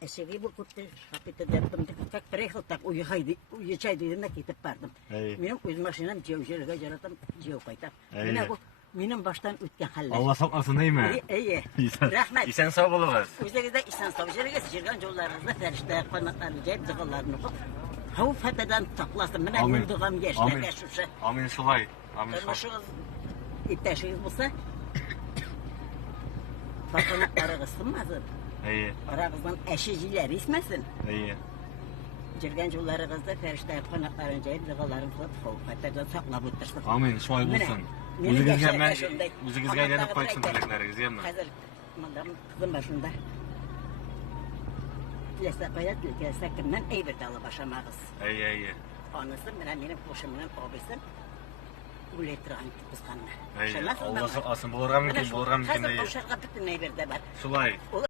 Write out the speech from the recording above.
Әшеге бұл көпті шапеті дәптім. Как приехал, так уезжай дейдім кетіп бардым. Менің өз машинам жеу жерге жаратам, жеу қайтам. Менің баштан өткен халлар. Алла сақласын дейме? Рахмет. Исән сау болыңыз. Өзіңізде исән сау жүргіз, жүрген жолдарыңызда фәрішті қанаттарын жайып дұғаларын оқып, хауып фәтадан сақласын. Міне мен дұғам ешілерге шүші. Амин шулай. Тұрмышыңыз, иптәшіңіз болса, фақанаттарыңыз сынмасын. Арағыздан әші жилер есмәсін. Жүрген жолдарыңызда фәрішті қанаттарын жайып дұғаларын қылып, хауып фәтадан сақлап өттірсін. Амин, шулай болсын. Өзіңізге айленіп қойсын тілеклеріңіз, емін? Қазір мандам қызым башында. Тілесе қояд, тілесе кімнен әйбірді алып ашамағыз. Анысы менің қошымның обысын өлетірған тұпызғанына. Алласы асын болырға мүмкін, болырға мүмкін. Қазір қошарға бүтін әйбірді бар. Шулай.